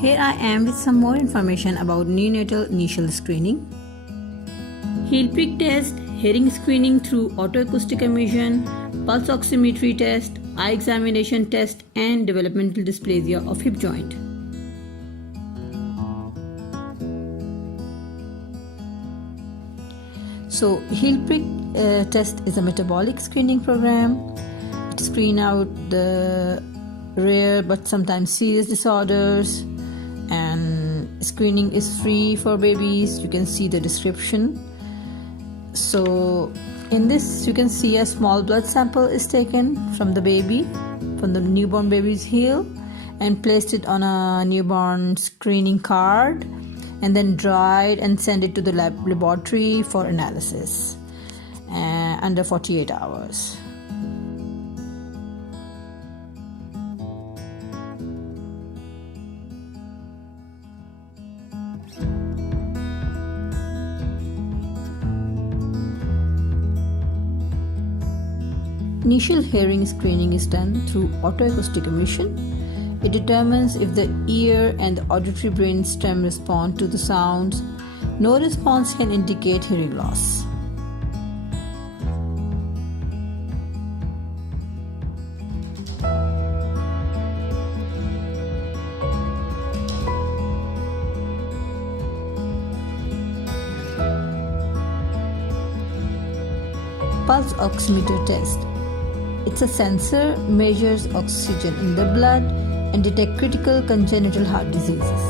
Here I am with some more information about neonatal initial screening. Heel prick test, hearing screening through autoacoustic emission, pulse oximetry test, eye examination test, and developmental dysplasia of hip joint. So, heel prick test is a metabolic screening program. It screens out the rare but sometimes serious disorders, and screening is free for babies. You can see the description. So in this you can see a small blood sample is taken from the baby, from the newborn baby's heel, and placed it on a newborn screening card, and then dried and sent it to the laboratory for analysis under 48 hours. Initial hearing screening is done through autoacoustic emission. It determines if the ear and the auditory brain stem respond to the sounds. No response can indicate hearing loss. Pulse oximeter test. It's a sensor, measures oxygen in the blood and detects critical congenital heart diseases.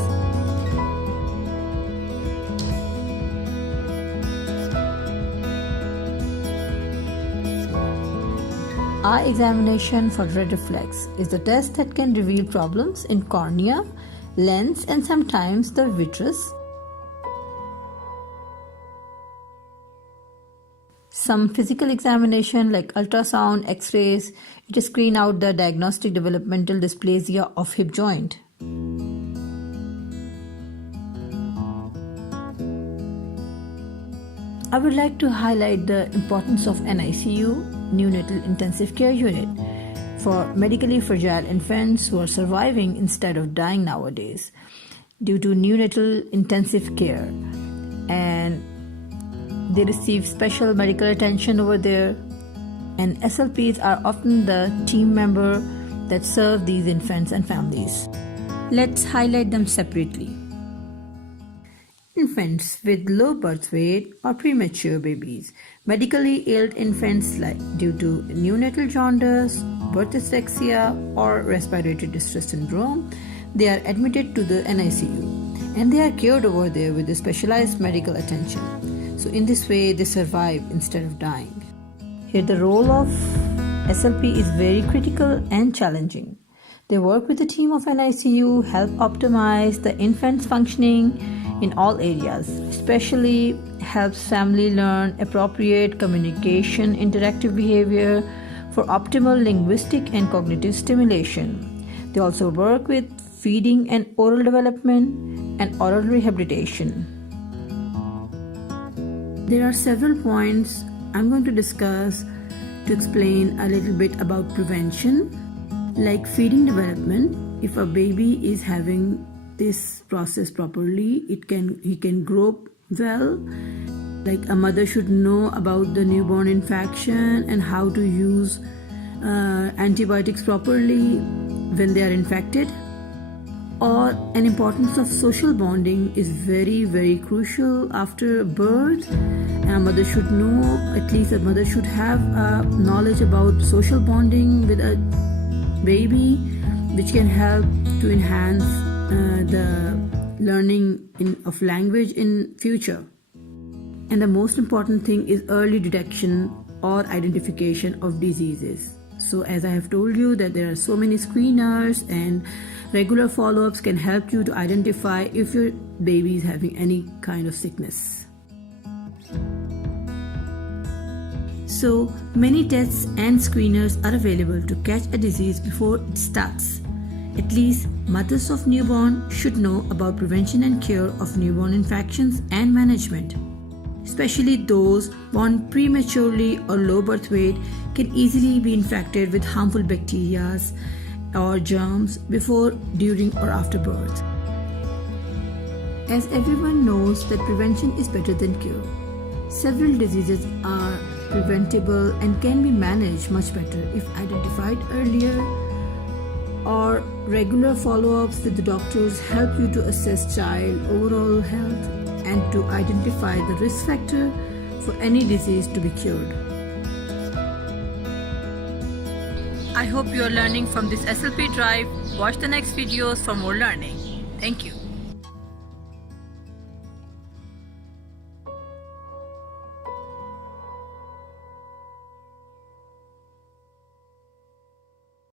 Eye examination for red reflex is the test that can reveal problems in cornea, lens, and sometimes the vitreous. Some physical examination like ultrasound, x-rays, it screen out the diagnostic developmental dysplasia of hip joint. I would like to highlight the importance of NICU, Neonatal Intensive Care Unit, for medically fragile infants who are surviving instead of dying nowadays due to neonatal intensive care, and they receive special medical attention over there, and SLPs are often the team member that serve these infants and families. Let's highlight them separately. Infants with low birth weight or premature babies, medically ill infants due to neonatal jaundice, birth asphyxia, or respiratory distress syndrome, they are admitted to the NICU and they are cured over there with the specialized medical attention. So in this way, they survive instead of dying. Here the role of SLP is very critical and challenging. They work with a team of NICU, help optimize the infant's functioning in all areas, especially helps family learn appropriate communication, interactive behavior for optimal linguistic and cognitive stimulation. They also work with feeding and oral development and oral rehabilitation. There are several points I'm going to discuss to explain a little bit about prevention, like feeding development. If a baby is having this process properly, he can grow well. Like a mother should know about the newborn infection and how to use antibiotics properly when they are infected. Or an importance of social bonding is very, very crucial after birth. And a mother should know, at least a mother should have knowledge about social bonding with a baby, which can help to enhance the learning of language in future. And the most important thing is early detection or identification of diseases. So as I have told you that there are so many screeners, and regular follow-ups can help you to identify if your baby is having any kind of sickness. So many tests and screeners are available to catch a disease before it starts. At least mothers of newborn should know about prevention and cure of newborn infections and management. Especially those born prematurely or low birth weight can easily be infected with harmful bacteria or germs before, during, or after birth. As everyone knows that prevention is better than cure. Several diseases are preventable and can be managed much better if identified earlier, or regular follow-ups with the doctors help you to assess child overall health and to identify the risk factor for any disease to be cured. I hope you are learning from this SLP drive. Watch the next videos for more learning. Thank you.